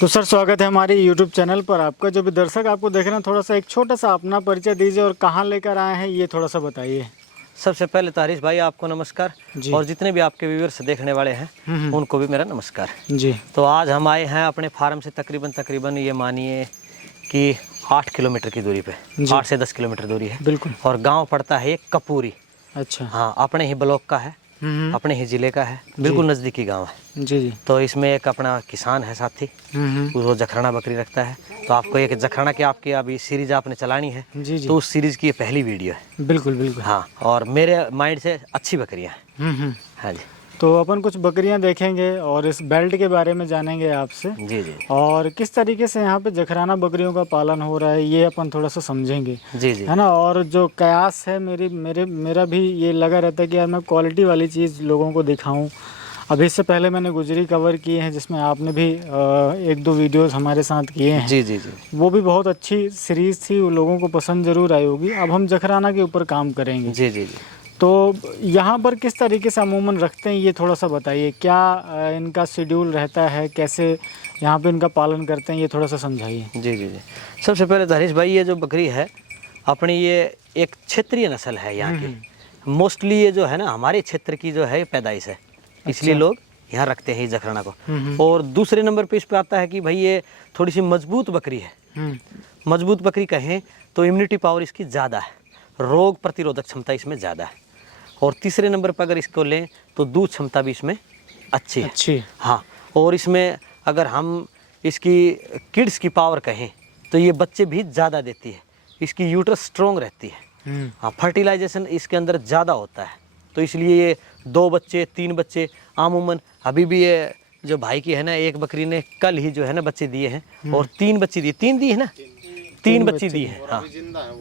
तो सर स्वागत है हमारे YouTube चैनल पर। आपका जो भी दर्शक आपको देख रहे हैं, थोड़ा सा एक छोटा सा अपना परिचय दीजिए और कहाँ लेकर आए हैं ये थोड़ा सा बताइए। सबसे पहले तो हरीश भाई आपको नमस्कार जी। और जितने भी आपके व्यूअर्स देखने वाले हैं उनको भी मेरा नमस्कार। जी। तो आज हम आए हैं अपने फार्म से तकरीबन ये मानिए कि 8 किलोमीटर की दूरी पे, 8 से 10 किलोमीटर दूरी है। बिल्कुल। और गांव पड़ता है ये कपूरी। अच्छा। हाँ, अपने ही ब्लॉक का है, अपने ही ज़िले का है, बिल्कुल नज़दीकी गांव है। जी जी। तो इसमें एक अपना किसान है साथी, वो जखराना बकरी रखता है। तो आपको एक जखराना की आपकी अभी सीरीज आपने चलानी है। जी जी। तो उस सीरीज़ की ये पहली वीडियो है। बिल्कुल बिल्कुल। हाँ, और मेरे माइंड से अच्छी बकरियाँ हैं। हाँ जी। तो अपन कुछ बकरियां देखेंगे और इस बेल्ट के बारे में जानेंगे आपसे। जी जी। और किस तरीके से यहाँ पे जखराना बकरियों का पालन हो रहा है ये अपन थोड़ा सा समझेंगे। जी जी। है ना। और जो कयास है मेरा भी ये लगा रहता है कि यार मैं क्वालिटी वाली चीज़ लोगों को दिखाऊं। अभी इससे पहले मैंने गुजरी कवर किए हैं जिसमें आपने भी एक दो वीडियोस हमारे साथ किए हैं। जी जी जी। वो भी बहुत अच्छी सीरीज़ थी, वो लोगों को पसंद ज़रूर आई होगी। अब हम जखराना के ऊपर काम करेंगे। जी जी जी। तो यहाँ पर किस तरीके से अमूमन रखते हैं ये थोड़ा सा बताइए। क्या इनका शेड्यूल रहता है, कैसे यहाँ पे इनका पालन करते हैं ये थोड़ा सा समझाइए। जी जी जी। सबसे पहले तो हरीश भाई ये जो बकरी है अपनी, ये एक क्षेत्रीय नस्ल है यहाँ की। मोस्टली ये जो है ना हमारे क्षेत्र की जो है पैदाइश है, इसलिए लोग यहाँ रखते हैं इस जखराना को। और दूसरे नंबर पे इस पे आता है कि भाई ये थोड़ी सी मजबूत बकरी है। मजबूत बकरी कहें तो इम्यूनिटी पावर इसकी ज़्यादा है, रोग प्रतिरोधक क्षमता इसमें ज़्यादा है। और तीसरे नंबर पर अगर इसको लें तो दूध क्षमता भी इसमें अच्छी है। हाँ, और इसमें अगर हम इसकी किड्स की पावर कहें तो ये बच्चे भी ज़्यादा देती है, इसकी यूट्रस स्ट्रॉन्ग रहती है। हाँ, फर्टिलाइजेशन इसके अंदर ज़्यादा होता है। तो इसलिए ये 2 बच्चे 3 बच्चे अमूमन अभी भी ये जो भाई की है ना, एक बकरी ने कल ही जो है ना बच्चे दिए हैं और 3 बच्चे दिए, 3 दी है ना, 3 बच्ची दी है। हाँ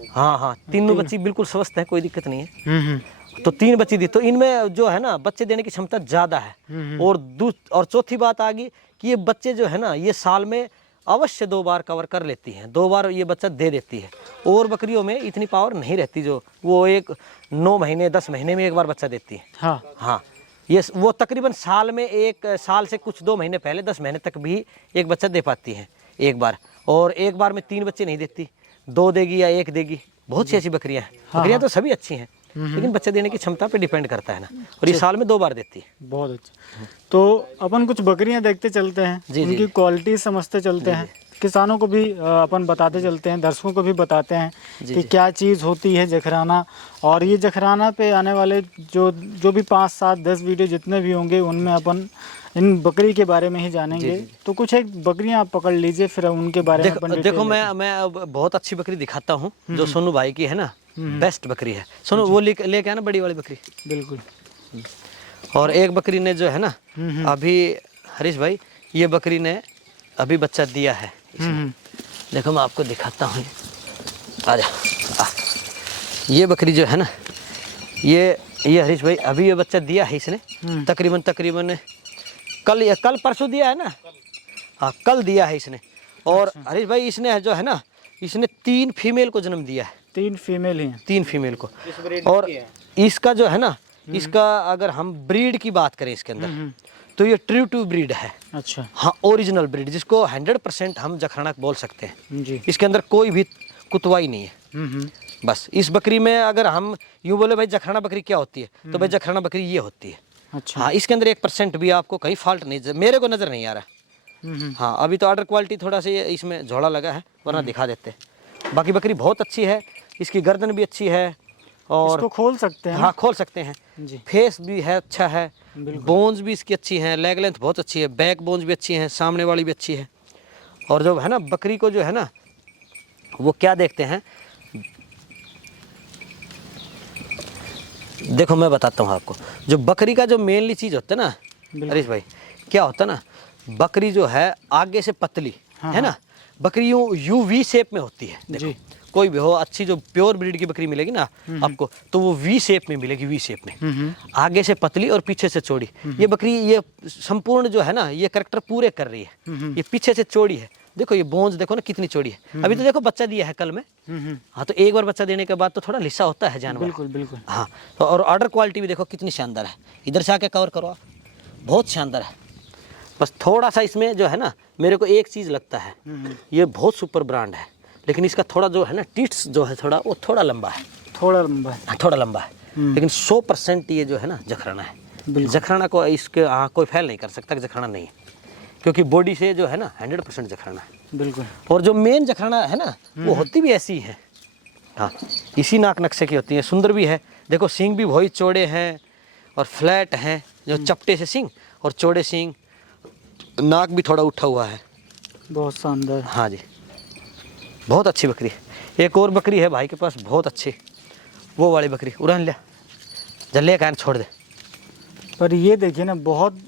हाँ हाँ, तीनों बच्ची बिल्कुल स्वस्थ है, कोई दिक्कत नहीं है। तो 3 बच्ची दी, तो इनमें जो है ना बच्चे देने की क्षमता ज़्यादा है। और चौथी बात आ गई कि ये बच्चे जो है ना ये साल में अवश्य 2 बार कवर कर लेती हैं, 2 बार ये बच्चा दे देती है। और बकरियों में इतनी पावर नहीं रहती, जो वो एक 9 महीने 10 महीने में एक बार बच्चा देती है। हाँ हाँ, ये वो तकरीबन साल में, 1 साल से कुछ 2 महीने पहले 10 महीने तक भी एक बच्चा दे पाती है एक बार। और एक बार में 3 बच्चे नहीं देती, 2 देगी या 1 देगी। बहुत सी ऐसी बकरियां हैं। बकरियां तो सभी अच्छी हैं, लेकिन बच्चे देने की क्षमता पे डिपेंड करता है ना। और ये साल में 2 बार देती है। बहुत अच्छा। तो अपन कुछ बकरियां देखते चलते हैं, उनकी क्वालिटी समझते चलते हैं, किसानों को भी अपन बताते चलते हैं, दर्शकों को भी बताते हैं कि क्या चीज़ होती है जखराना। और ये जखराना पे आने वाले जो भी 5, 7, 10 वीडियो जितने भी होंगे उनमें अपन इन बकरी के बारे में ही जानेंगे। तो कुछ एक बकरियां आप पकड़ लीजिए, फिर उनके बारे में अपन देखो मैं बहुत अच्छी बकरी दिखाता हूँ जो सोनू भाई की है ना, बेस्ट बकरी है। सोनू वो लेके आना बड़ी वाली बकरी। बिल्कुल। और एक बकरी ने जो है ना अभी हरीश भाई, ये बकरी ने अभी बच्चा दिया है। देखो मैं आपको दिखाता हूँ, आजा। ये बकरी जो है ना, ये हरीश भाई अभी ये बच्चा दिया है इसने, तकरीबन कल परसों दिया है ना। हाँ, कल दिया है इसने। और हरीश भाई इसने जो है ना, इसने 3 फीमेल को जन्म दिया है। 3 फीमेल हैं। 3 फीमेल को। और इसका जो है ना, इसका अगर हम ब्रीड की बात करें इसके अंदर तो ये ट्रू टू ब्रीड है। अच्छा। हाँ, ओरिजिनल ब्रीड, जिसको 100% हम जखराना बोल सकते हैं जी। इसके अंदर कोई भी कुतवाई नहीं है। बस इस बकरी में अगर हम यूँ बोले भाई जखराना बकरी क्या होती है, तो भाई जखराना बकरी ये होती है। अच्छा। हाँ, इसके अंदर 1% भी आपको कहीं फॉल्ट नहीं, मेरे को नज़र नहीं आ रहा। हाँ, अभी तो ऑर्डर क्वालिटी थोड़ा सा इसमें झोड़ा लगा है, वरना दिखा देते। बाकी बकरी बहुत अच्छी है, इसकी गर्दन भी अच्छी है। और इसको खोल सकते हैं। हाँ, खोल सकते हैं जी। फेस भी है अच्छा है, बोन्स भी इसकी अच्छी हैं, लेग लेंथ बहुत अच्छी है, बैक बोन्स भी अच्छी हैं, सामने वाली भी अच्छी है। और जो है ना बकरी को जो है ना वो क्या देखते हैं, देखो मैं बताता हूँ आपको। जो बकरी का जो मेनली चीज़ होता है ना हरीश भाई, क्या होता है ना, बकरी जो है आगे से पतली है ना, बकरी यू वी शेप में होती है। देखो कोई भी हो अच्छी जो प्योर ब्रीड की बकरी मिलेगी ना आपको, तो वो वी शेप में मिलेगी, वी शेप में, आगे से पतली और पीछे से चौड़ी। ये बकरी ये संपूर्ण जो है ना ये कैरेक्टर पूरे कर रही है। ये पीछे से चौड़ी है, देखो ये बोन्स देखो ना कितनी चौड़ी है। अभी तो देखो बच्चा दिया है कल में। हाँ, तो एक बार बच्चा देने के बाद तो थोड़ा लिस्सा होता है जानवर। बिल्कुल बिल्कुल। हाँ, तो और ऑर्डर क्वालिटी भी देखो कितनी शानदार है। इधर से आके कवर करो आप, बहुत शानदार है। बस थोड़ा सा इसमें जो है ना मेरे को एक चीज़ लगता है, ये बहुत सुपर ब्रांड है, लेकिन इसका थोड़ा जो है ना टिट्स जो है थोड़ा वो थोड़ा लंबा है, थोड़ा लंबा है। हाँ थोड़ा लंबा है, लेकिन 100% ये जो है ना जखराना है। बिल्कुल। जखराना को इसके कोई फेल नहीं कर सकता कि जखराना नहीं है, क्योंकि बॉडी से जो है ना 100% जखराना है। बिल्कुल। और जो मेन जखराना है ना वो होती भी ऐसी ही है, हाँ इसी नाक नक्शे की होती है, सुंदर भी है। देखो सींग भी बहुत चौड़े हैं और फ्लैट हैं, जो चपटे से सींग और चौड़े सींग, नाक भी थोड़ा उठा हुआ है। बहुत शानदार। हाँ जी, बहुत अच्छी बकरी है। एक और बकरी है भाई के पास बहुत अच्छी, वो वाली बकरी उड़ान लिया जल्ले कान छोड़ दे। पर ये देखिए ना, बहुत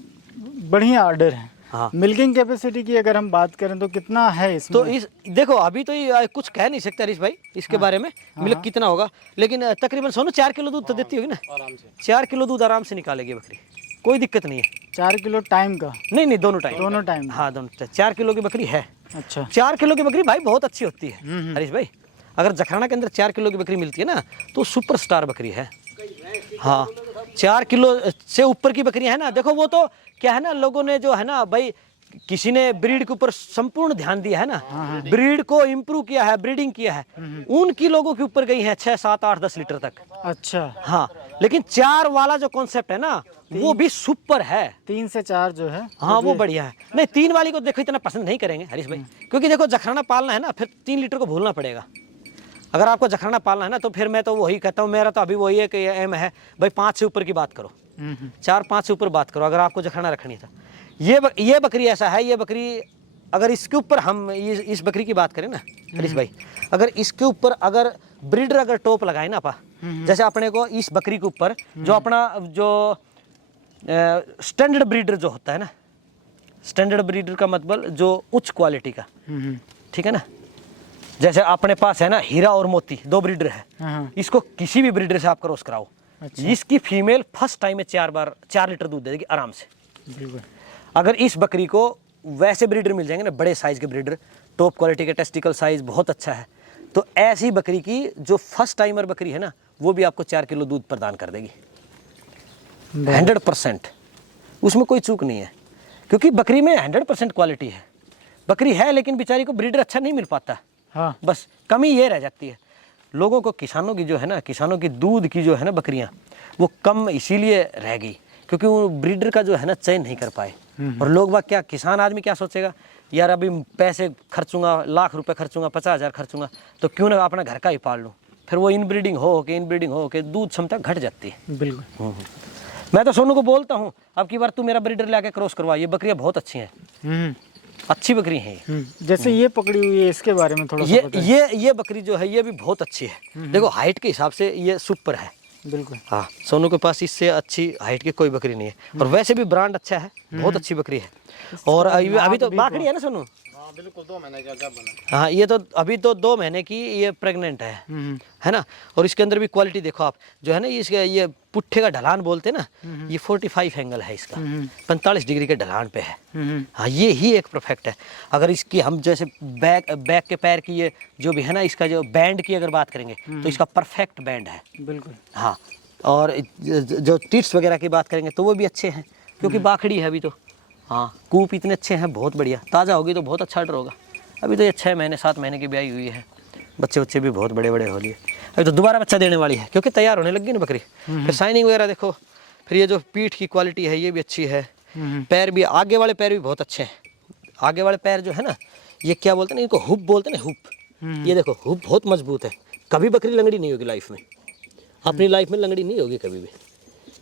बढ़िया आर्डर है। हाँ। मिल्किंग कैपेसिटी की अगर हम बात करें तो कितना है इसमें? तो इस देखो अभी तो ये कुछ कह नहीं सकते हरीश भाई इसके बारे में, मिल्क कितना होगा, लेकिन तकरीबन सोनू 4 किलो दूध तो देती होगी ना, आराम से 4 किलो दूध आराम से निकालेगी बकरी, कोई दिक्कत नहीं है। 4 किलो टाइम का? नहीं दोनों टाइम, दोनों टाइम। हाँ दोनों टाइम 4 किलो की बकरी है। अच्छा। 4 किलो की बकरी भाई बहुत अच्छी होती है हरीश भाई। अगर जखराना के अंदर 4 किलो की बकरी मिलती है ना तो सुपर स्टार बकरी है। हाँ 4 किलो से ऊपर की बकरियां है ना, देखो वो तो क्या है ना, लोगों ने जो है ना भाई, किसी ने ब्रीड के ऊपर संपूर्ण ध्यान दिया है ना, ब्रीड को इम्प्रूव किया है, ब्रीडिंग किया है, उनकी लोगों के ऊपर गई है 6, 7, 8, 10 लीटर तक। अच्छा। हाँ लेकिन 4 वाला जो कॉन्सेप्ट है ना वो भी सुपर है। 3 से 4 जो है हाँ वो बढ़िया है। नहीं 3 वाली को देखो इतना पसंद नहीं करेंगे हरीश भाई, क्योंकि देखो जखराना पालना है ना फिर 3 लीटर को भूलना पड़ेगा। अगर आपको जखराना पालना है ना तो फिर मैं तो वही कहता हूँ, मेरा तो अभी वही है कि एम है भाई 5 से ऊपर की बात करो, 4-5 से ऊपर बात करो अगर आपको जखराना रखनी है। ये बकरी ऐसा है, ये बकरी अगर इसके ऊपर हम इस बकरी की बात करें ना हरीश भाई, अगर इसके ऊपर अगर ब्रीडर अगर टॉप लगाए ना पा, जैसे अपने को इस बकरी के ऊपर जो अपना जो स्टैंडर्ड ब्रीडर जो होता है ना, स्टैंडर्ड ब्रीडर का मतलब जो उच्च क्वालिटी का, ठीक है ना, जैसे अपने पास है ना हीरा और मोती 2 ब्रीडर है, इसको किसी भी ब्रीडर से आप क्रॉस कराओ। अच्छा। इसकी फीमेल फर्स्ट टाइम में 4 लीटर दूध दे देगी आराम से। अगर इस बकरी को वैसे ब्रीडर मिल जाएंगे ना, बड़े साइज के ब्रीडर, टॉप क्वालिटी के, टेस्टिकल साइज बहुत अच्छा है, तो ऐसी बकरी की जो फर्स्ट टाइमर बकरी है ना वो भी आपको 4 किलो दूध प्रदान कर देगी 100%। उसमें कोई चूक नहीं है, क्योंकि बकरी में 100% क्वालिटी है। बकरी है लेकिन बेचारी को ब्रीडर अच्छा नहीं मिल पाता। हाँ। बस कमी ये रह जाती है लोगों को, किसानों की जो है ना, किसानों की दूध की जो है ना बकरियां वो कम इसीलिए रह गई क्योंकि वो ब्रीडर का जो है ना चयन नहीं कर पाए। और लोग बाग क्या, किसान आदमी क्या सोचेगा, यार अभी पैसे खर्चूंगा, लाख रुपए खर्चूंगा, 50,000 खर्चूंगा, तो क्यों ना अपना घर का ही पाल लूँ। फिर वो इनब्रीडिंग हो के दूध क्षमता घट जाती है। बिल्कुल। मैं तो सोनू को बोलता हूँ अब की बार तू मेरा ब्रीडर लाके क्रॉस करवा, ये बकरियां बहुत अच्छी हैं, अच्छी बकरी है। जैसे ये पकड़ी हुई है इसके बारे में थोड़ा सा ये बकरी जो है ये भी बहुत अच्छी है। देखो हाइट के हिसाब से ये सुपर है। बिल्कुल। हाँ सोनू के पास इससे अच्छी हाइट की कोई बकरी नहीं है, और वैसे भी ब्रांड अच्छा है, बहुत अच्छी बकरी है। और अभी तो बाकड़ी है ना सोनू? बिल्कुल 2 महीने का गैप बना। हाँ ये तो अभी तो 2 महीने की ये प्रेग्नेंट है ना। और इसके अंदर भी क्वालिटी देखो आप, जो है ना इसके ये पुट्ठे का ढलान बोलते हैं ना, ये 45 एंगल है इसका, 45 डिग्री के ढलान पे है। हाँ ये ही एक परफेक्ट है। अगर इसकी हम जैसे बैक के पैर की ये जो भी है ना, इसका जो बैंड की अगर बात करेंगे तो इसका परफेक्ट बैंड है। बिल्कुल। हाँ और जो टिट्स वगैरह की बात करेंगे तो वो भी अच्छे हैं, क्योंकि बाखड़ी है अभी तो। हाँ कूप इतने अच्छे हैं, बहुत बढ़िया, ताज़ा होगी तो बहुत अच्छा डर होगा। अभी तो ये 6 महीने 7 महीने की ब्याई हुई है, बच्चे भी बहुत बड़े हो लिए। अभी तो दोबारा बच्चा देने वाली है क्योंकि तैयार होने लगी ना बकरी। फिर शाइनिंग वगैरह देखो, फिर ये जो पीठ की क्वालिटी है ये भी अच्छी है। पैर भी, आगे वाले पैर भी बहुत अच्छे हैं। आगे वाले पैर जो है ना, ये क्या बोलते हैं ना, इनको हुप बोलते हैं ना, हुप। ये देखो हुप बहुत मजबूत है, कभी बकरी लंगड़ी नहीं होगी लाइफ में, अपनी लाइफ में लंगड़ी नहीं होगी कभी भी।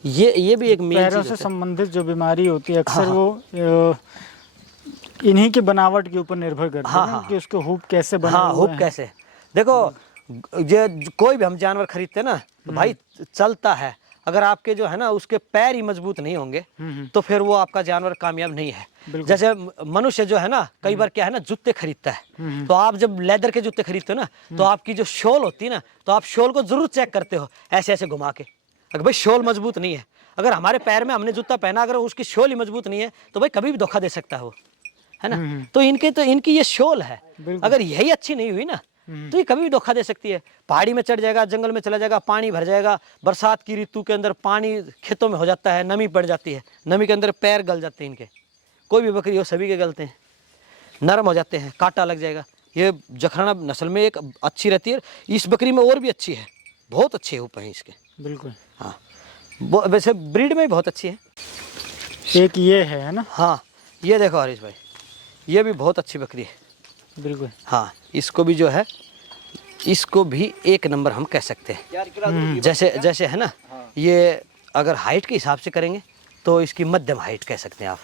ये भी एक मेन पैरों से संबंधित जो बीमारी होती है अक्सर वो इन्हीं की बनावट के ऊपर निर्भर करती है कि उसके हुप कैसे बने हुए हैं। हुप कैसे, देखो ये कोई भी हम जानवर खरीदते हैं ना तो भाई चलता है, अगर आपके जो है ना उसके पैर ही मजबूत नहीं होंगे तो फिर वो आपका जानवर कामयाब नहीं है। जैसे मनुष्य जो है ना, कई बार क्या है ना, जूते खरीदता है, तो आप जब लेदर के जूते खरीदते हो ना तो आपकी जो शोल होती है ना, तो आप शोल को जरूर चेक करते हो ऐसे ऐसे घुमा के, अगर भाई शोल मजबूत नहीं है। अगर हमारे पैर में हमने जूता पहना, अगर उसकी शोल ही मजबूत नहीं है तो भाई कभी भी धोखा दे सकता है वो, है ना। तो इनकी ये शोल है, अगर यही अच्छी नहीं हुई ना तो ये कभी भी धोखा दे सकती है। पहाड़ी में चढ़ जाएगा, जंगल में चला जाएगा, पानी भर जाएगा, बरसात की ऋतु के अंदर पानी खेतों में हो जाता है, नमी पड़ जाती है, नमी के अंदर पैर गल जाते हैं इनके, कोई भी बकरी हो सभी के गलते हैं, नरम हो जाते हैं, कांटा लग जाएगा। ये जखराना नस्ल में एक अच्छी रहती है, इस बकरी में और भी अच्छी है, बहुत अच्छे हुप हैं इसके। बिल्कुल। हाँ वैसे ब्रीड में भी बहुत अच्छी है। एक ये है ना? हाँ ये देखो हरीश भाई, ये भी बहुत अच्छी बकरी है। बिल्कुल। हाँ इसको भी जो है, इसको भी एक नंबर हम कह सकते हैं। जैसे जैसे है ना, ये अगर हाइट के हिसाब से करेंगे तो इसकी मध्यम हाइट कह सकते हैं आप।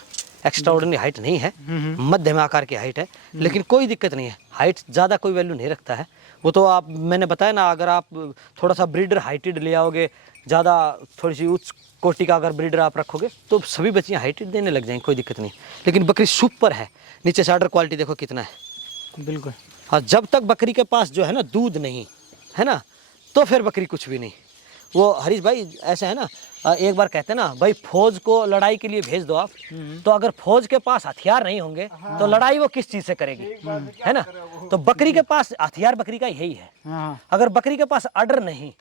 एक्स्ट्रा ऑर्डिनरी हाइट नहीं है, मध्यम आकार की हाइट है, लेकिन कोई दिक्कत नहीं है। हाइट ज़्यादा कोई वैल्यू नहीं रखता है वो तो। आप मैंने बताया ना, अगर आप थोड़ा सा ब्रीडर हाइटेड ले आओगे, ज़्यादा थोड़ी सी उच्च कोटि का अगर ब्रीडर आप रखोगे तो सभी बच्चियाँ हाइटेड देने लग जाएंगी, कोई दिक्कत नहीं। लेकिन बकरी सुपर है, नीचे से ऑर्डर क्वालिटी देखो कितना है। बिल्कुल। हाँ जब तक बकरी के पास जो है ना दूध नहीं है ना, तो फिर बकरी कुछ भी नहीं। वो हरीश भाई ऐसा है ना, एक बार कहते हैं ना भाई, फौज को लड़ाई के लिए भेज दो आप, तो अगर फौज के पास हथियार नहीं होंगे तो लड़ाई वो किस चीज से करेगी, है ना। तो बकरी के पास हथियार बकरी का यही है। अगर बकरी के पास अडर नहीं,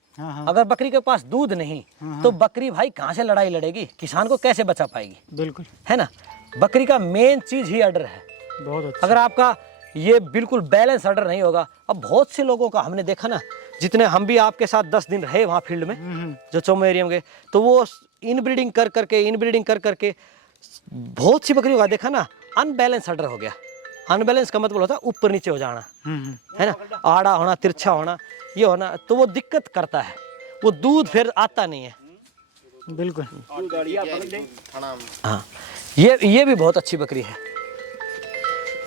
अगर बकरी के पास दूध नहीं, तो बकरी भाई कहाँ से लड़ाई लड़ेगी, किसान को कैसे बचा पाएगी। बिल्कुल, है ना। बकरी का मेन चीज ही अडर है। बहुत अच्छा। अगर आपका ये बिल्कुल बैलेंस अडर नहीं होगा, अब बहुत से लोगों का हमने देखा ना, जितने हम भी आपके साथ 10 दिन रहे वहाँ फील्ड में, जो चौमो एरिया में गए, तो वो इनब्रीडिंग कर करके बहुत सी बकरियों का देखा ना, अनबैलेंस अडर हो गया। अनबैलेंस का मतलब होता है ऊपर नीचे हो जाना, है ना, आड़ा होना, तिरछा होना, ये होना, तो वो दिक्कत करता है, वो दूध फिर आता नहीं है। बिल्कुल। हाँ ये भी बहुत अच्छी बकरी है।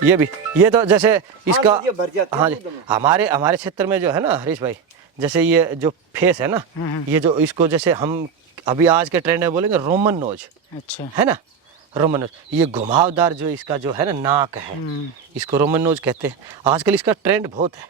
ये तो जैसे इसका, हाँ जी, हमारे क्षेत्र में जो है ना हरीश भाई, जैसे ये जो फेस है ना, ये जो इसको जैसे हम अभी आज के ट्रेंड में बोलेंगे रोमन नोज, अच्छा, है ना, रोमन नोज। ये घुमावदार जो इसका जो है ना नाक है, इसको रोमन नोज कहते हैं। आजकल इसका ट्रेंड बहुत है,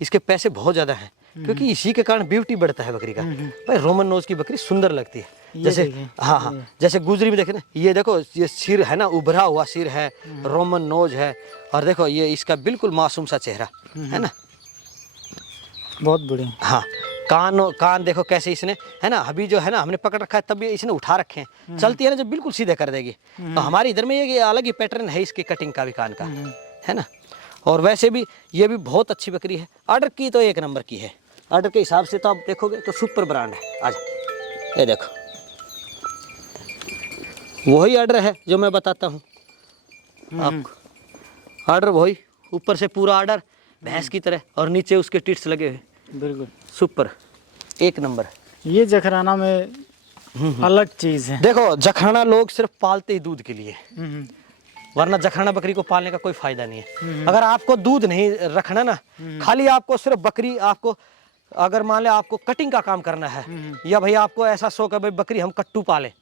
इसके पैसे बहुत ज़्यादा हैं, क्योंकि इसी के कारण ब्यूटी बढ़ता है बकरी का। भाई रोमन नोज की बकरी सुंदर लगती है। जैसे हाँ, जैसे गुजरी में देखे ना, ये देखो, ये सिर है ना, उभरा हुआ सिर है, रोमन नोज है, और देखो ये इसका बिल्कुल मासूम सा चेहरा है ना, बहुत बढ़िया। हाँ कान देखो कैसे इसने, है ना, अभी जो है ना हमने पकड़ रखा है, तब ये इसने उठा रखे हैं, चलती है ना जब बिल्कुल सीधे कर देगी। तो हमारे इधर में ये अलग ही पैटर्न है इसकी कटिंग का भी, कान का, है ना। और वैसे भी ये भी बहुत अच्छी बकरी है। ऑर्डर की तो एक नंबर की है, ऑर्डर के हिसाब से तो आप देखोगे तो सुपर ब्रांड है। आज ये देखो, वही ऑर्डर है जो मैं बताता हूँ आपको। ऑर्डर वही, ऊपर से पूरा ऑर्डर भैंस की तरह, और नीचे उसके टिट्स लगे हुए, बिल्कुल सुपर, एक नंबर। ये जखराना में अलग चीज है। देखो जखराना लोग सिर्फ पालते ही दूध के लिए, वरना जखराना बकरी को पालने का कोई फायदा नहीं है। अगर आपको दूध नहीं रखना ना, खाली आपको सिर्फ बकरी, आपको अगर मान ले आपको कटिंग का काम करना है, या भाई आपको ऐसा शौक है भाई बकरी हम कट्टू पाले,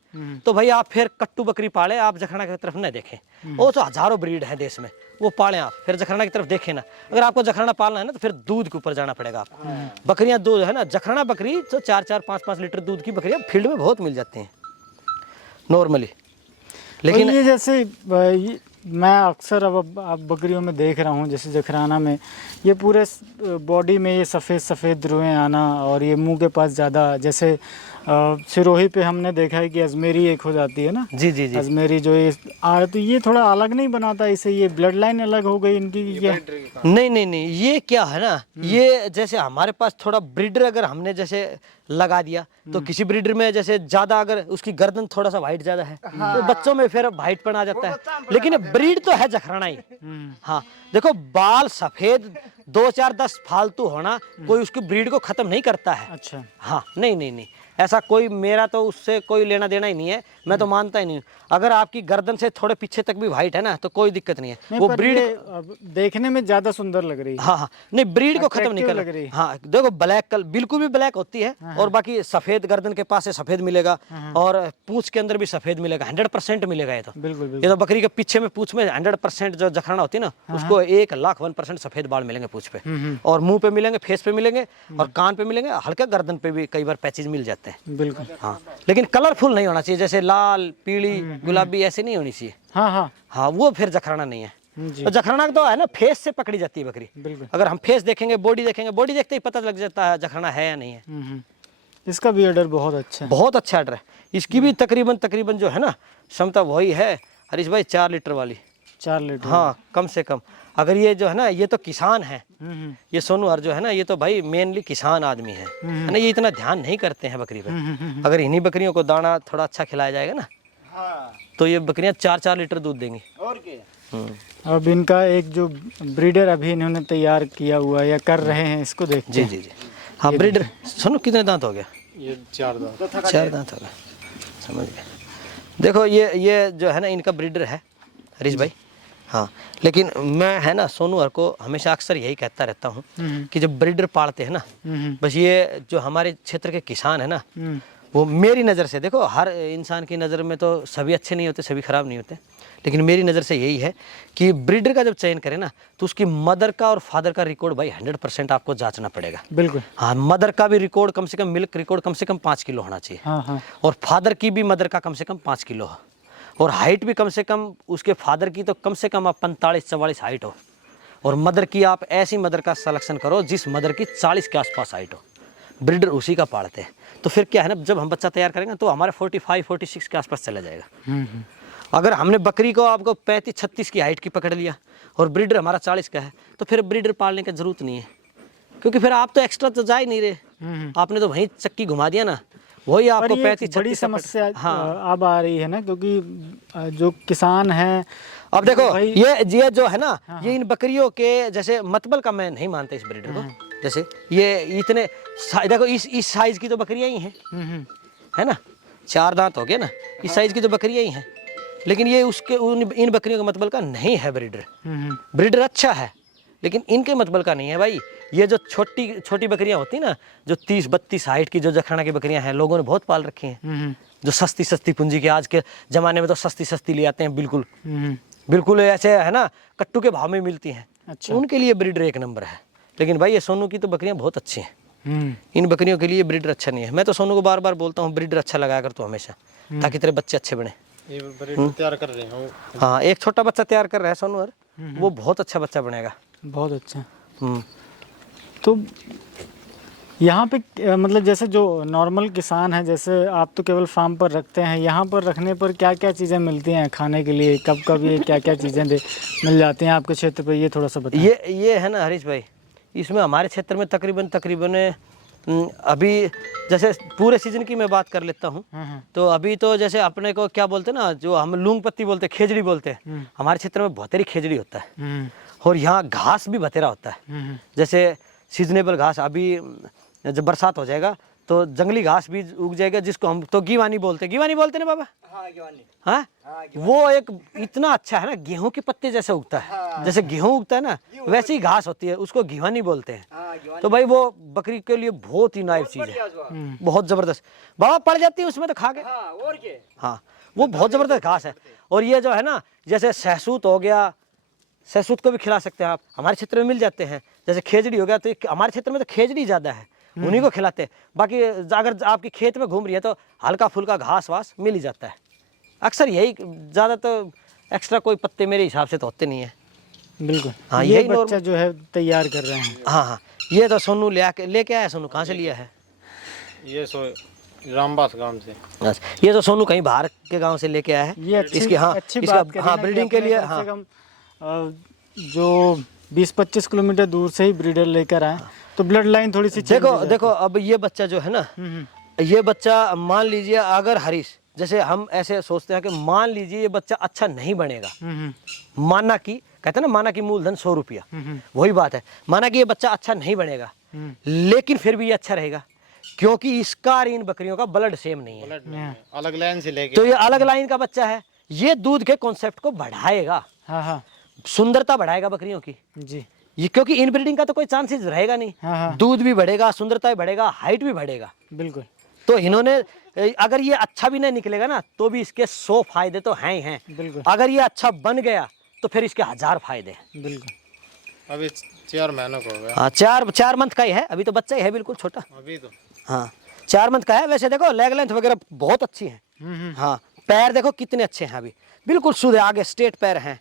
तो भाई आप फिर कट्टू बकरी पाले, आप जखराना की तरफ न देखें। वो तो हजारों ब्रीड है देश में, वो पालें आप, फिर जखराना की तरफ देखें ना। अगर आपको जखराना पालना है ना, तो फिर दूध के ऊपर जाना पड़ेगा आपको। बकरियां दूध है ना, जखराना बकरी तो 4-4, 5-5 लीटर दूध की बकरियां फील्ड में बहुत मिल जाती हैं नॉर्मली। लेकिन ये जैसे मैं अक्सर अब बकरियों में देख रहा हूँ, जैसे जखराना में ये पूरे बॉडी में ये सफ़ेद रुएं आना, और ये मुंह के पास ज़्यादा, जैसे सिरोही पे हमने देखा है कि अजमेरी एक हो जाती है ना। जी जी जी, अजमेरी जो ये तो ये थोड़ा अलग नहीं बनाता इसे, ये ब्लड लाइन अलग हो गई इनकी, ये नहीं, ये क्या है ना, ये जैसे हमारे पास थोड़ा ब्रीडर अगर हमने जैसे लगा दिया, तो किसी ब्रीडर में जैसे ज्यादा अगर उसकी गर्दन थोड़ा सा वाइट ज्यादा है, तो बच्चों में फिर वाइट पन आ जाता है। लेकिन ब्रीड तो है जखराना ही। हाँ देखो, बाल सफेद 2-4-10 फालतू होना कोई उसकी ब्रीड को खत्म नहीं करता है। अच्छा, हाँ नहीं, ऐसा कोई, मेरा तो उससे कोई लेना देना ही नहीं है, मैं तो मानता ही नहीं हूँ। अगर आपकी गर्दन से थोड़े पीछे तक भी वाइट है ना, तो कोई दिक्कत नहीं है। वो ब्रीड देखने में ज्यादा सुंदर लग रही है। हाँ, नहीं ब्रीड को खत्म नहीं कर रही। हाँ देखो, ब्लैक कलर बिल्कुल भी ब्लैक होती है, और बाकी सफेद गर्दन के पास से सफेद मिलेगा, और पूंछ के अंदर भी सफेद मिलेगा, 100% मिलेगा। ये तो बिल्कुल। ये तो बकरी के पीछे में पूंछ में 100% जो जखराना होती है ना, उसको 1,01% सफेद बाल मिलेंगे पूंछ पे, और मुंह पे मिलेंगे, फेस पे मिलेंगे, और कान पे मिलेंगे, हल्के गर्दन पे भी कई बार पैचेज मिल जाते हैं। बिल्कुल। हाँ, लेकिन कलरफुल नहीं होना चाहिए, जैसे लाल, पीली, गुलाबी ऐसे नहीं होनी चाहिए। हाँ, वो फिर जखराना नहीं है। तो जखराना तो है ना, फेस से पकड़ी जाती है बकरी। बिल्कुल। अगर हम फेस देखेंगे, बॉडी देखेंगे, बॉडी देखते ही पता लग जाता है जखराना है या नहीं है। इसका भी ऑर्डर बहुत अच्छा है, बहुत अच्छा ऑर्डर है। इसकी भी तकरीबन जो है ना क्षमता वही है। हरीश भाई 4 लीटर वाली। 4 लीटर। हाँ कम से कम। अगर ये जो है ना, ये तो किसान है, ये सोनू हर जो है ना, ये तो भाई मेनली किसान आदमी है ना, ये इतना ध्यान नहीं करते हैं बकरी पे। अगर इन्हीं बकरियों को दाना थोड़ा अच्छा खिलाया जाएगा ना, तो ये बकरियां 4-4 लीटर दूध देंगी। और क्या। अब इनका एक जो ब्रीडर अभी इन्होंने तैयार किया हुआ या कर रहे हैं, इसको देखते जी हैं। जी जी। हाँ ब्रीडर सुनो, कितने दांत हो गया? ये 4 दांत। 4 दांत हो गया, समझ गए। देखो ये जो है ना, इनका ब्रीडर है हरीश भाई। हाँ लेकिन मैं है ना सोनू हर को हमेशा अक्सर यही कहता रहता हूँ कि जब ब्रीडर पालते हैं ना, बस ये जो हमारे क्षेत्र के किसान है ना, वो मेरी नज़र से, देखो हर इंसान की नज़र में तो सभी अच्छे नहीं होते, सभी खराब नहीं होते, लेकिन मेरी नज़र से यही है कि ब्रीडर का जब चयन करें ना, तो उसकी मदर का और फादर का रिकॉर्ड भाई 100% आपको जांचना पड़ेगा। बिल्कुल। हाँ मदर का भी रिकॉर्ड कम से कम, मिल्क रिकॉर्ड कम से कम 5 किलो होना चाहिए। हाँ हाँ। और फादर की भी, मदर का कम से कम 5 किलो हो, और हाइट भी कम से कम उसके फादर की तो कम से कम आप 45-44 हाइट हो, और मदर की आप ऐसी मदर का सिलेक्शन करो जिस मदर की 40 के आसपास हाइट हो। ब्रीडर उसी का पालते हैं। तो फिर क्या है ना, जब हम बच्चा तैयार करेंगे तो हमारे 45-46 के आसपास चला जाएगा। अगर हमने बकरी को आपको 35-36 की हाइट की पकड़ लिया और ब्रीडर हमारा 40 का है, तो फिर ब्रीडर पालने की जरूरत नहीं है, क्योंकि फिर आप तो एक्स्ट्रा तो जा ही नहीं रहे, आपने तो वहीं चक्की घुमा दिया ना, वही आपको 35-36 बड़ी समस्या हाँ अब आ रही है ना, क्योंकि जो किसान हैं, अब देखो भाई ये जो है ना, ये इन बकरियों के जैसे मतबल का मैं नहीं मानता इस ब्रीडर को। जैसे ये इतने देखो इस साइज की तो बकरियां ही हैं, है ना, 4 दांत हो गए ना, इस साइज की तो बकरियां ही हैं, लेकिन ये उसके इन बकरियों के मतबल का नहीं है ब्रीडर। ब्रीडर अच्छा है लेकिन इनके मतबल का नहीं है भाई। ये जो छोटी छोटी बकरियां होती ना, जो 30-32 हाइट की जो जखराना की बकरियां हैं, लोगों ने बहुत पाल रखी हैं, जो सस्ती सस्ती पूंजी के, आज के ज़माने में तो सस्ती सस्ती ले आते हैं, बिल्कुल बिल्कुल ऐसे है ना, कट्टू के भाव में मिलती हैं। अच्छा। उनके लिए ब्रीडर एक नंबर है, लेकिन भाई ये सोनू की तो बकरियां बहुत अच्छी हैं, इन बकरियों के लिए ब्रीडर अच्छा नहीं है। मैं तो सोनू को बार बार बोलता हूँ, ब्रीडर अच्छा लगाया कर तू हमेशा, ताकि तेरे बच्चे अच्छे बने। ये ब्रीडर तैयार कर रहे हैं। हाँ एक छोटा बच्चा तैयार कर रहा है सोनू, और वो बहुत अच्छा बच्चा बनेगा। बहुत अच्छा। तो यहाँ पे मतलब जैसे जो नॉर्मल किसान है, जैसे आप तो केवल फार्म पर रखते हैं, यहाँ पर रखने पर क्या क्या चीज़ें मिलती हैं खाने के लिए, कब कब ये क्या क्या चीज़ें मिल जाती हैं आपके क्षेत्र पर, ये थोड़ा सा बताएं। ये है ना हरीश भाई, इसमें हमारे क्षेत्र में तकरीबन अभी जैसे पूरे सीजन की मैं बात कर लेता हूँ, तो अभी तो जैसे अपने को क्या बोलते हैं ना, जो हम लूंग पत्ती बोलते हैं, खेजड़ी बोलते हैं, हमारे क्षेत्र में भतेरी खेजड़ी होता है, और यहाँ घास भी भतेरा होता है। जैसे सीजनेबल घास, अभी जब बरसात हो जाएगा तो जंगली घास भी उग जाएगा, जिसको हम तो गीवानी बोलते हैं। गीवानी बोलते हैं ना बाबा? हाँ गीवानी। हाँ वो एक इतना अच्छा है ना, गेहूं के पत्ते जैसे उगता है, जैसे गेहूं उगता है ना, वैसी ही घास होती है, उसको गीवानी बोलते हैं। तो भाई वो बकरी के लिए बहुत ही नाइफ चीज है, बहुत जबरदस्त। बाबा पड़ जाती है उसमें तो खा के। हाँ वो बहुत जबरदस्त घास है। और ये जो है ना, जैसे सहसूत हो गया, सहसूत को भी खिला सकते हैं आप, हमारे क्षेत्र में मिल जाते हैं। जैसे खेजड़ी हो गया, तो हमारे क्षेत्र में तो खेजड़ी ज़्यादा है, उन्हीं को खिलाते हैं। बाकी अगर आपकी खेत में घूम रही है तो हल्का फुल्का घास वास मिल ही जाता है। अक्सर यही, ज़्यादा तो एक्स्ट्रा कोई पत्ते मेरे हिसाब से तो होते नहीं है। बिल्कुल। हाँ ये यही बच्चा जो है तैयार कर रहे हैं। हाँ ये तो सोनू लेके आया। सोनू कहाँ से लिया है? ये रामबास गांव से। अच्छा, ये तो सोनू कहीं बाहर के गांव से लेके आया है। ये इसकी हाँ ब्रीडिंग के लिए हाँ जो 20-25 किलोमीटर दूर से ही ब्रीडर लेकर आए, तो ब्लड लाइन थोड़ी सी देखो अब ये बच्चा जो है ना, ये बच्चा मान लीजिए, अगर हरीश जैसे हम ऐसे सोचते हैं कि मान लीजिए ये बच्चा अच्छा नहीं बनेगा, माना कि कहते हैं ना, माना कि मूलधन 100 रुपया, वही बात है, माना कि ये बच्चा अच्छा नहीं बनेगा, लेकिन फिर भी ये अच्छा रहेगा, क्योंकि इसका और इन बकरियों का ब्लड सेम नहीं है, अलग लाइन से लेके, तो ये अलग लाइन का बच्चा है। ये दूध के कॉन्सेप्ट को बढ़ाएगा, सुंदरता बढ़ाएगा बकरियों की जी, ये क्योंकि इन ब्रीडिंग का तो कोई चांसेस रहेगा नहीं। दूध भी बढ़ेगा, सुंदरता भी बढ़ेगा, हाइट भी बढ़ेगा। बिल्कुल। तो इन्होंने, अगर ये अच्छा भी नहीं निकलेगा ना, तो भी इसके 100 फायदे तो हैं ही हैं। बिल्कुल। अगर ये अच्छा बन गया तो फिर इसके 1000 फायदे हैं। बिल्कुल। अभी 4 महीनों का हो गया। हाँ 4 मंथ का ही है, अभी तो बच्चा ही है बिल्कुल छोटा। अभी तो हाँ 4 मंथ का है। वैसे देखो लेग लेंथ वगैरह बहुत अच्छी है। हाँ पैर देखो कितने अच्छे हैं, अभी बिल्कुल शुद्ध, आगे स्ट्रेट पैर हैं,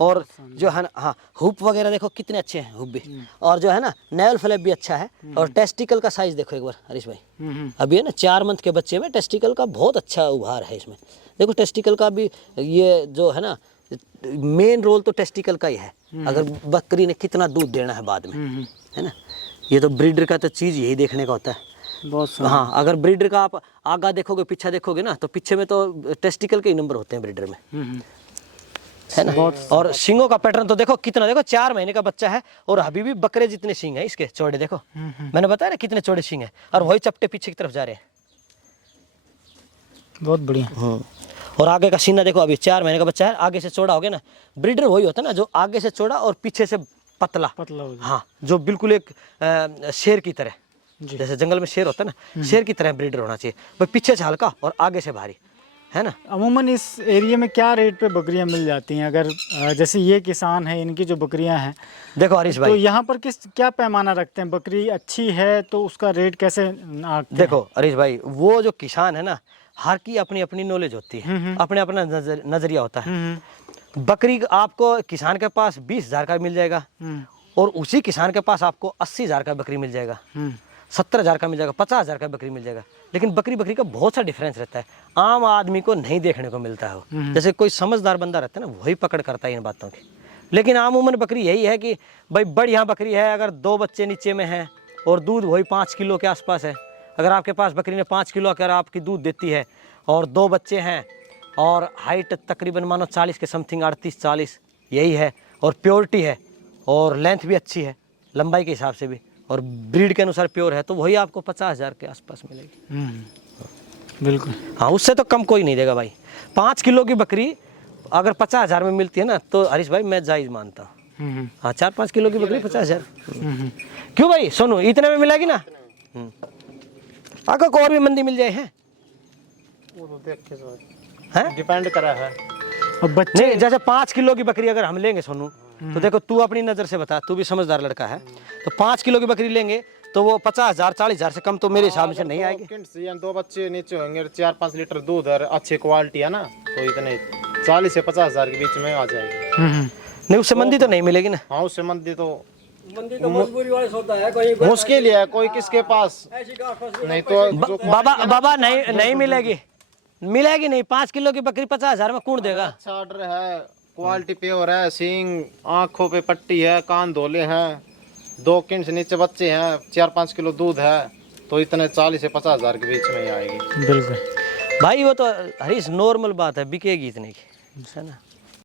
और जो है ना, हाँ, हुप वगैरह देखो कितने अच्छे हैं, हुप भी, और जो है ना नेवल फ्लैप भी अच्छा है। और टेस्टिकल का साइज देखो एक बार हरीश भाई, अभी है ना 4 मंथ के बच्चे में टेस्टिकल का बहुत अच्छा उभार है इसमें। देखो टेस्टिकल का भी, ये जो है ना मेन रोल तो टेस्टिकल का ही है, अगर बकरी ने कितना दूध देना है बाद में, है ना। ये तो ब्रीडर का तो चीज़ यही देखने का होता है। बहुत हाँ, अगर ब्रीडर का आप आगा देखोगे पीछा देखोगे ना, तो पीछे में तो टेस्टिकल के ही नंबर होते हैं ब्रीडर में, है ना। और सींगों का पैटर्न तो देखो कितना, देखो 4 महीने का बच्चा है और अभी भी बकरे जितने सींग है इसके, चौड़े देखो, मैंने बताया ना कितने चौड़े सींग है, और वही चपटे पीछे की तरफ जा रहे हैं। बहुत बढ़िया। और आगे का सीना देखो, अभी 4 महीने का बच्चा है, आगे से चौड़ा हो गया ना। ब्रीडर वही होता है ना जो आगे से चौड़ा और पीछे से पतला पतला हो जाए। हाँ, जो बिल्कुल एक शेर की तरह, जैसे जंगल में शेर होता है ना, शेर की तरह ब्रीडर होना चाहिए, भाई पीछे से हल्का और आगे से भारी, है ना। अमूमन इस एरिया में क्या रेट पे बकरियां मिल जाती हैं? अगर जैसे ये किसान है, इनकी जो बकरियां हैं, देखो हरीश तो भाई, यहाँ पर क्या पैमाना रखते हैं? बकरी अच्छी है तो उसका रेट कैसे आंकते हैं? देखो हरीश भाई, वो जो किसान है ना, हर की अपनी अपनी नॉलेज होती है, अपने अपना नजरिया होता है। बकरी आपको किसान के पास 20,000 का मिल जाएगा, और उसी किसान के पास आपको 80,000 का बकरी मिल जाएगा, 70,000 का मिल जाएगा, 50,000 का बकरी मिल जाएगा। लेकिन बकरी बकरी का बहुत सा डिफरेंस रहता है, आम आदमी को नहीं देखने को मिलता है। जैसे कोई समझदार बंदा रहता है ना, वही पकड़ करता है इन बातों की। लेकिन आमूमन बकरी यही है कि भाई बढ़िया बकरी है, अगर 2 बच्चे नीचे में हैं और दूध वही 5 किलो के आसपास है, अगर आपके पास बकरी ने 5 किलो अगर आपकी दूध देती है और 2 बच्चे हैं और हाइट तकरीबन मानो 40 के समथिंग, 38-40 यही है, और प्योरिटी है और लेंथ भी अच्छी है लंबाई के हिसाब से भी, और ब्रीड के अनुसार प्योर है, तो वही आपको 50,000 के आसपास मिलेगी। बिल्कुल। हाँ, उससे तो कम कोई नहीं देगा भाई। 5 किलो की बकरी अगर 50,000 में मिलती है ना, तो हरीश भाई मैं जायज़ मानता हूँ। हाँ, 4-5 किलो की बकरी 50,000। क्यों भाई सोनू, इतने में मिलेगी ना? अगर को और भी मंदी मिल जाए है, वो तो देख के तो हैं? डिपेंड करा है। अब बच्चे नहीं, जैसे 5 किलो की बकरी अगर हम लेंगे सोनू, तो देखो तू अपनी नज़र से बता, तू भी समझदार लड़का है, तो 5 किलो की बकरी लेंगे तो वो 50,000 40,000 से कम तो मेरे हिसाब से नहीं आएगी। 2 बच्चे नीचे होंगे, 4-5 लीटर दूध और अच्छी क्वालिटी है ना, तो इतने 40 से 50,000 के बीच में आ जाएगी। नहीं, उससे मंदी तो नहीं मिलेगी ना। हाँ, उससे मंदी तो मजबूरी वाली सौदा है, कोई मुश्किल ही है, कोई किसके पास नहीं तो बाबा नहीं मिलेगी, मिलेगी नहीं। 5 किलो की बकरी 50,000 में कौन देगा? अच्छा ऑर्डर है, क्वालिटी प्योर है, सींग आंखों पे पट्टी है, कान धोले हैं, 2 किलो से नीचे बच्चे हैं, 4-5 किलो दूध है, तो इतने 40 से 50,000 के बीच में ही आएगी। बिल्कुल भाई, वो तो हरीश नॉर्मल बात है, बिकेगी इतने की, है ना।